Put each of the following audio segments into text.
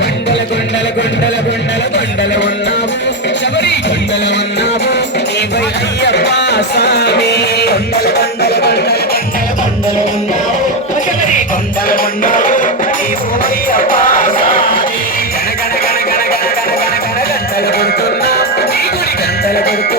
కొండల కొండల కొండల కొండల కొండల కొండల కొండల కొండల కొండల కొండల కొండల కొండల ఉన్నావు అయ్యప్ప స్వామి గణ గణ గంటలు కొడుతున్నా నీ గుడి గంటలు కొడుతున్నా.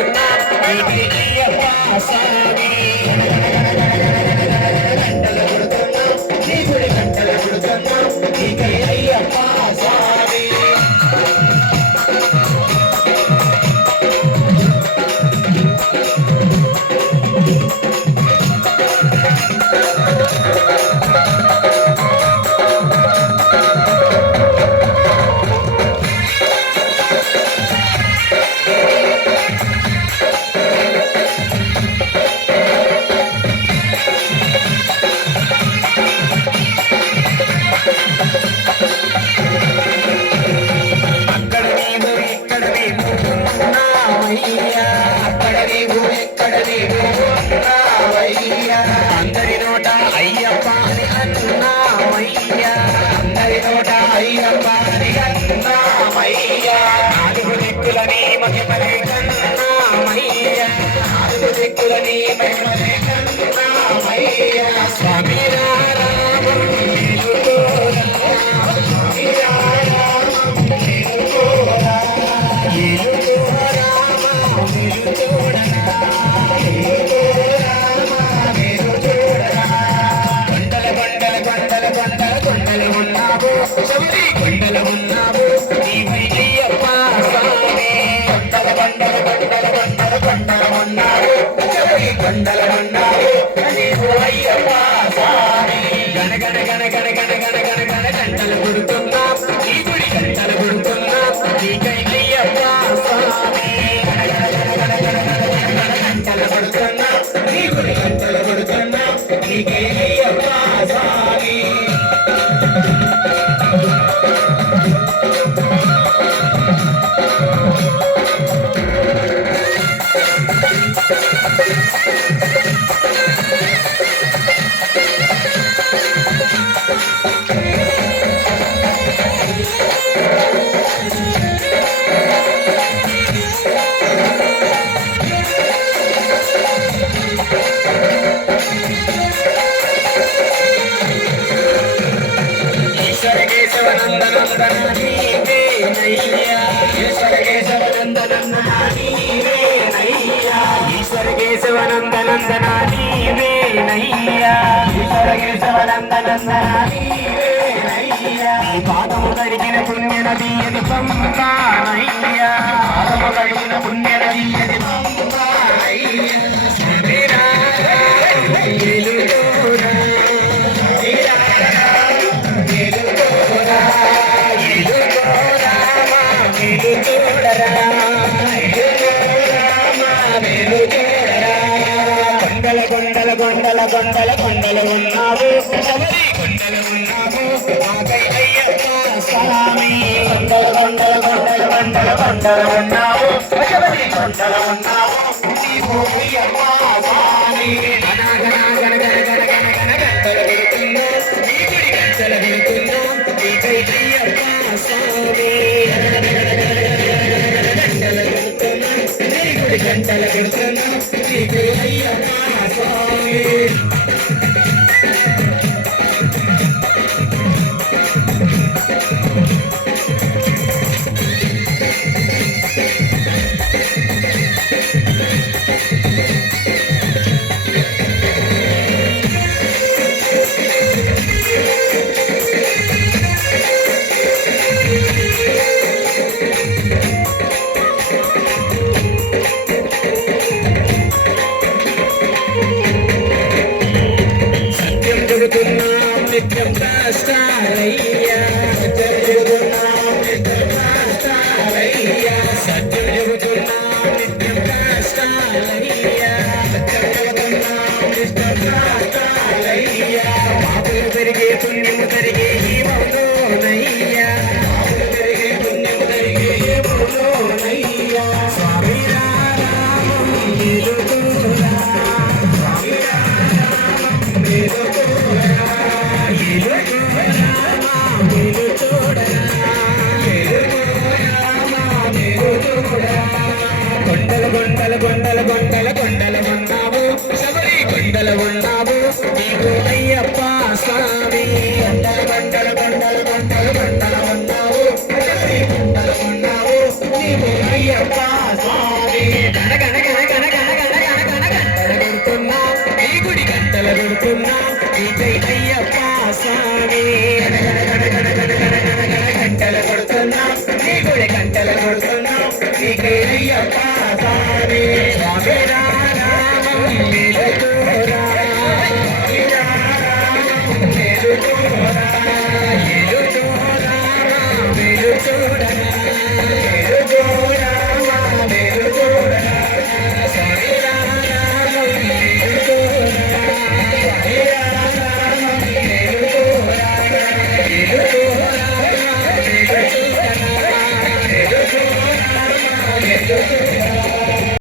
అయ్యప్ప అని అన్నామయ్యా అందరి నోట అయ్యప్ప అని అన్నామయ్యా నాలుగు దిక్కులని మహిమలే నాలుగు దిక్కులని మహిమలే కొండల ఉన్నావు నీవు గణ గణ గణ గణ గణ గణ గణ గణ గంటలు కొడుతున్నా నీ గుడి గంటలు కొడుతున్నా నీకై అయ్యప్ప స్వామి గంటలు కొడుతున్నా నీ గుడి గంటలు కొడుతున్నా నీకై అయ్యప్ప నందన నీవేనయ్యా నందనందన నీవేనయ్యా పాదము కలిగిన పుణ్య నది అది పాదము కలిగిన పుణ్య నది అది కొండల కొండల కొండల కొండలు ఉన్నావు శబరి కొండలు ఉన్నావు కొండలు అయ్యప్ప స్వామి కొండల కొండల కొండల కొండల కొండలు ఉన్నావు శబరి కొండలు ఉన్నావు నీవు అయ్యప్ప స్వామి నీ గుడి నీకై అయ్యప్ప స్వామి గంటల క్రితం స్వామి చెబుతున్నా ఇదై అయ్యప్ప స్వామి గంటలు కొడుతున్నా నీ గుడి గంటలు కొడుతున్నా నీకే అయ్యప్ప స్వామి స్వామి రామం నిలుతురా నిలుతురా